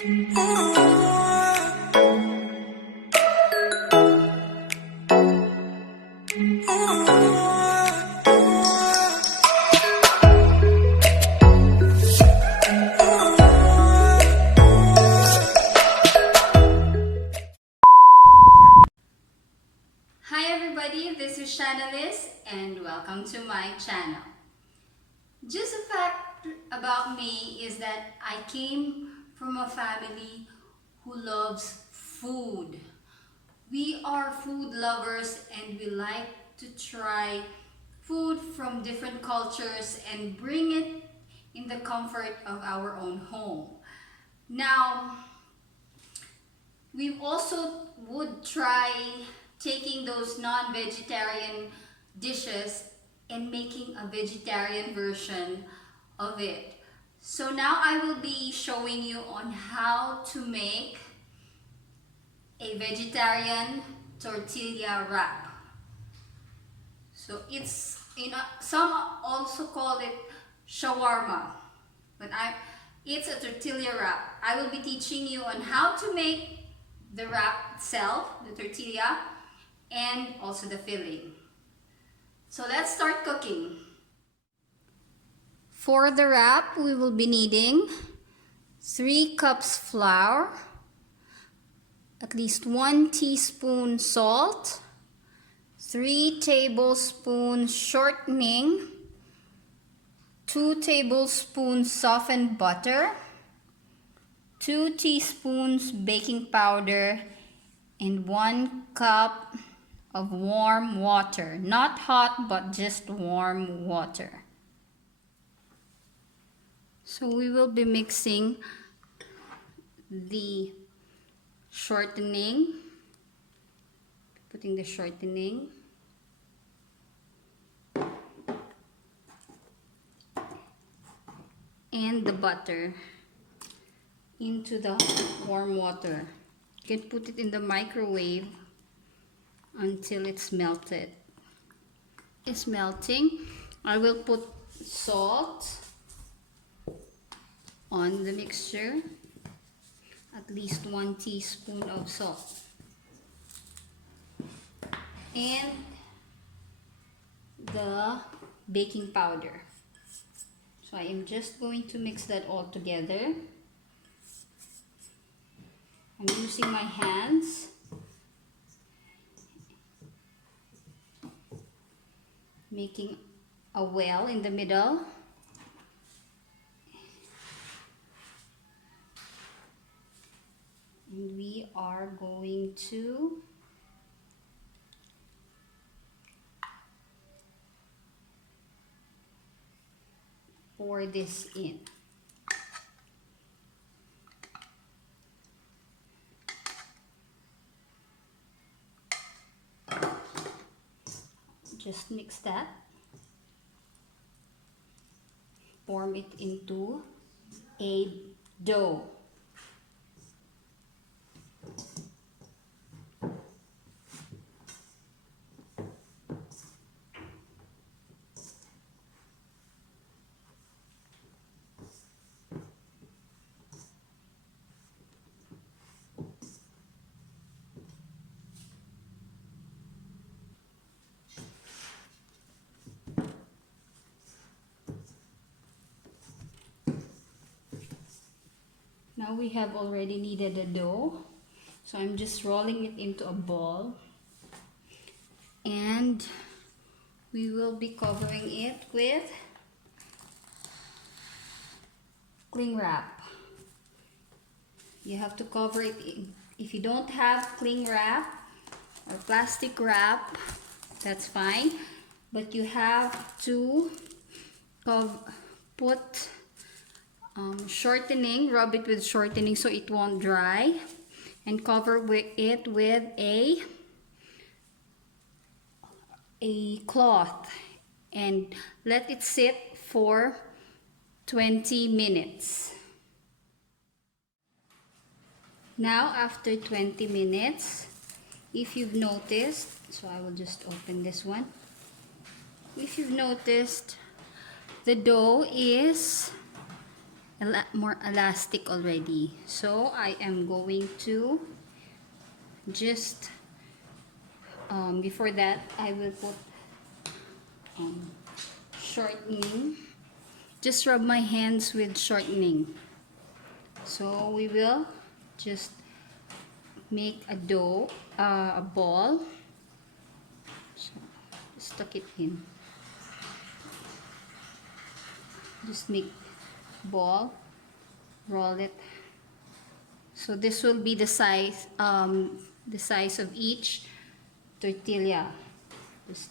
Hi everybody, this is Shanalis and welcome to my channel. Just a fact about me is that I came from a family who loves food. We are food lovers and we like to try food from different cultures and bring it in the comfort of our own home. Now, we also would try taking those non-vegetarian dishes and making a vegetarian version of it. So now I will be showing you on how to make a vegetarian tortilla wrap. So it's some also call it shawarma, but it's a tortilla wrap. I will be teaching you on how to make the wrap itself, the tortilla, and also the filling. So let's start cooking. For the wrap, we will be needing 3 cups flour, at least 1 teaspoon salt, 3 tablespoons shortening, 2 tablespoons softened butter, 2 teaspoons baking powder, and 1 cup of warm water. Not hot, but just warm water. So we will be mixing the shortening, putting the shortening, and the butter into the warm water. You can put it in the microwave until it's melted. It's melting. I will put salt on the mixture, at least 1 teaspoon of salt, and the baking powder. So I am just going to mix that all together. I'm using my hands. Making a well in the middle. And we are going to pour this in. Just mix that. Form it into a dough. Now we have already kneaded the dough, so I'm just rolling it into a ball, and we will be covering it with cling wrap. You have to cover it if you don't have cling wrap or plastic wrap, that's fine, but you have to put shortening, rub it with shortening so it won't dry, and cover it with a cloth and let it sit for 20 minutes. Now after 20 minutes, if you've noticed, so I will just open this one. If you've noticed, the dough is more elastic already. So I am going to just before that I will put shortening. Just rub my hands with shortening. So we will just make a dough, a ball. So stuck it in. Just make ball, roll it. So this will be the size of each tortilla. Just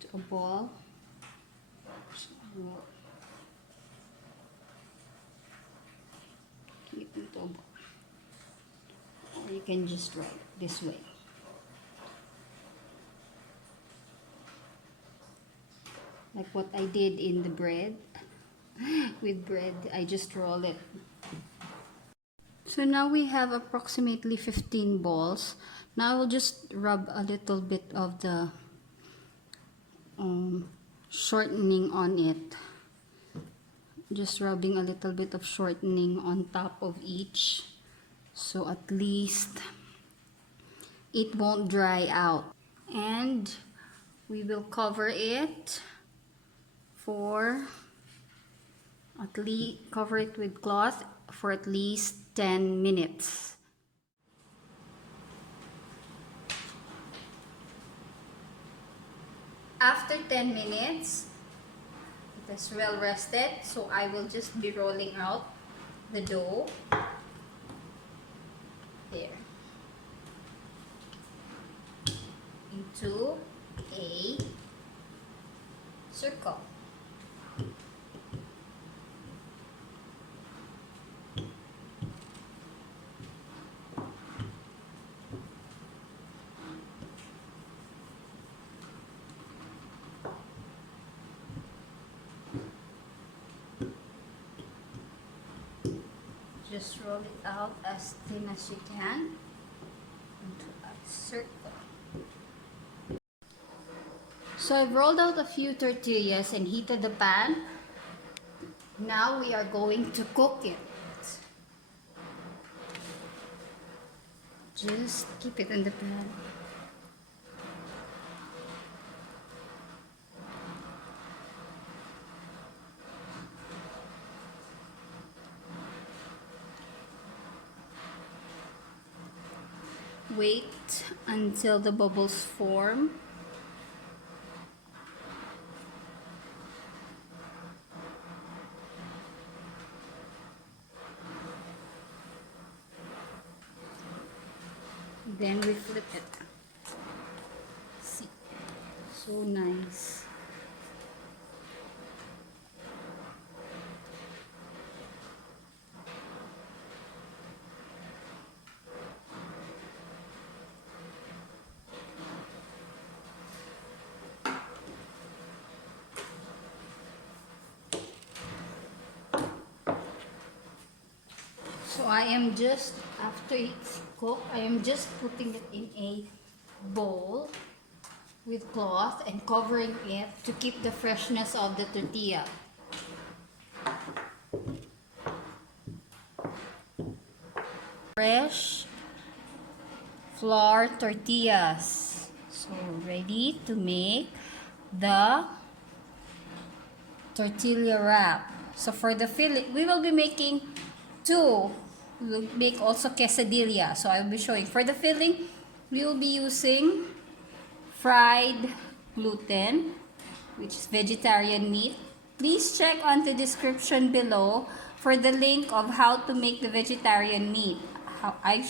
get a ball. Keep it into a ball. Or you can just write this way. Like what I did in the bread. With bread, I just roll it. So now we have approximately 15 balls. Now I will just rub a little bit of the shortening on it. Just rubbing a little bit of shortening on top of each. So at least it won't dry out. And we will cover it for cover it with cloth for at least 10 minutes. After 10 minutes, it is well rested, so I will just be rolling out the dough. There. Into a circle. Just roll it out as thin as you can into a circle. So I've rolled out a few tortillas and heated the pan. Now we are going to cook it. Just keep it in the pan. Wait until the bubbles form. Then we flip it. See, so nice. So I am just, after it's cooked, I am just putting it in a bowl with cloth and covering it to keep the freshness of the tortilla. Fresh flour tortillas. So ready to make the tortilla wrap. So for the filling, we will be making two. We will make also Quesa Dilla. So I will be showing. For the filling, we will be using fried gluten, which is vegetarian meat. Please check on the description below for the link of how to make the vegetarian meat. I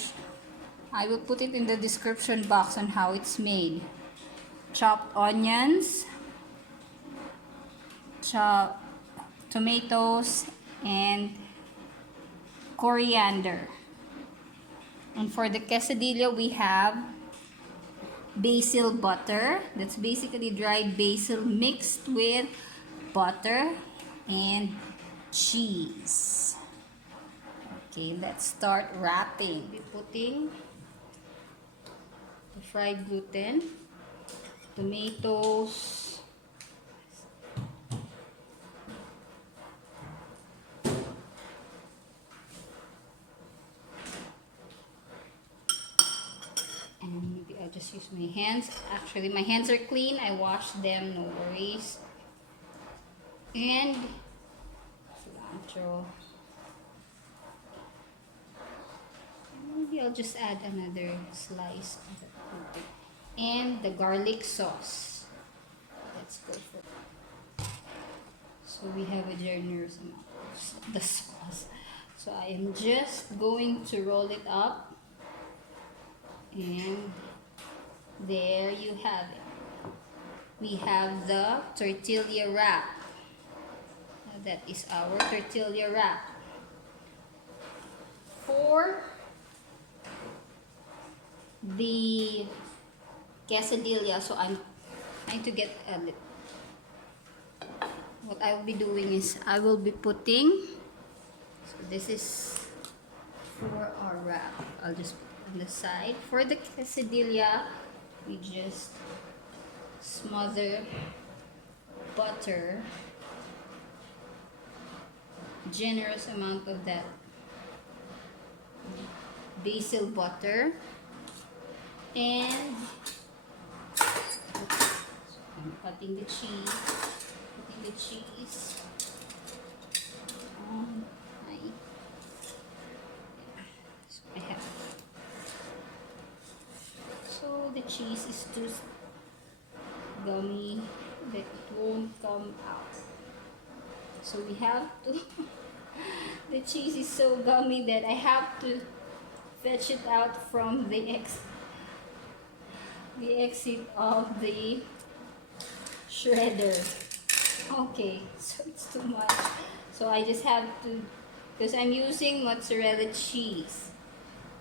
will put it in the description box on how it's made. Chopped onions, chopped tomatoes, and coriander. And for the quesadilla, we have basil butter. That's basically dried basil mixed with butter and cheese. Okay, let's start wrapping. We're putting the fried gluten, tomatoes, and maybe I'll just use my hands. Actually, my hands are clean. I washed them, no worries. And cilantro. Maybe I'll just add another slice of the gluten. And the garlic sauce. Let's go for it. So we have a generous amount of the sauce. So I am just going to roll it up. And there you have it. We have the tortilla wrap. That is our tortilla wrap. For the Quesa Dilla, so I'm trying to get a little. What I will be doing is I will be putting, so this is for our wrap. I'll just put it on the side. For the Quesa Dilla, we just smother butter, generous amount of that basil butter, and I'm cutting the cheese. So I have. So the cheese is too gummy that it won't come out. So we have to. The cheese is so gummy that I have to fetch it out from the exit of the shredder. Okay, so it's too much. So I just have to, because I'm using mozzarella cheese.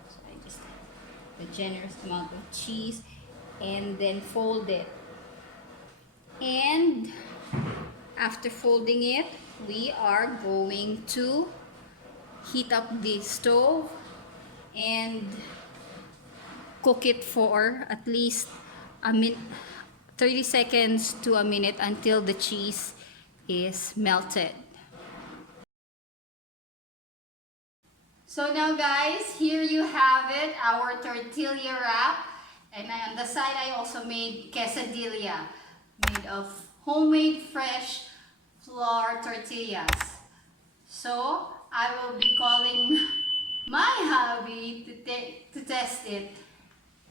So I just have a generous amount of cheese and then fold it. And after folding it, we are going to heat up the stove and cook it for at least a minute, 30 seconds to a minute until the cheese is melted. So now guys, here you have it, our tortilla wrap. And on the side I also made quesadilla, made of homemade fresh flour tortillas. So I will be calling my hubby to test it.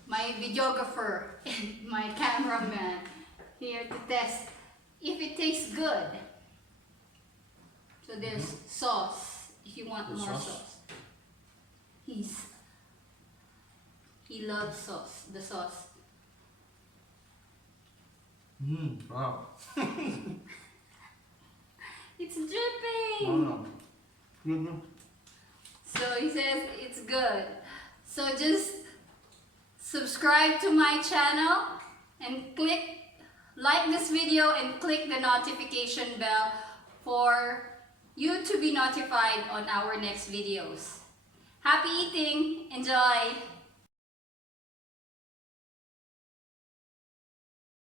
My videographer and my cameraman here to test if it tastes good. So there's sauce if you want more sauce. He loves sauce, the sauce. Wow. It's dripping. No. Good. So he says it's good. So just subscribe to my channel and like this video and click the notification bell for you to be notified on our next videos. Happy eating! Enjoy!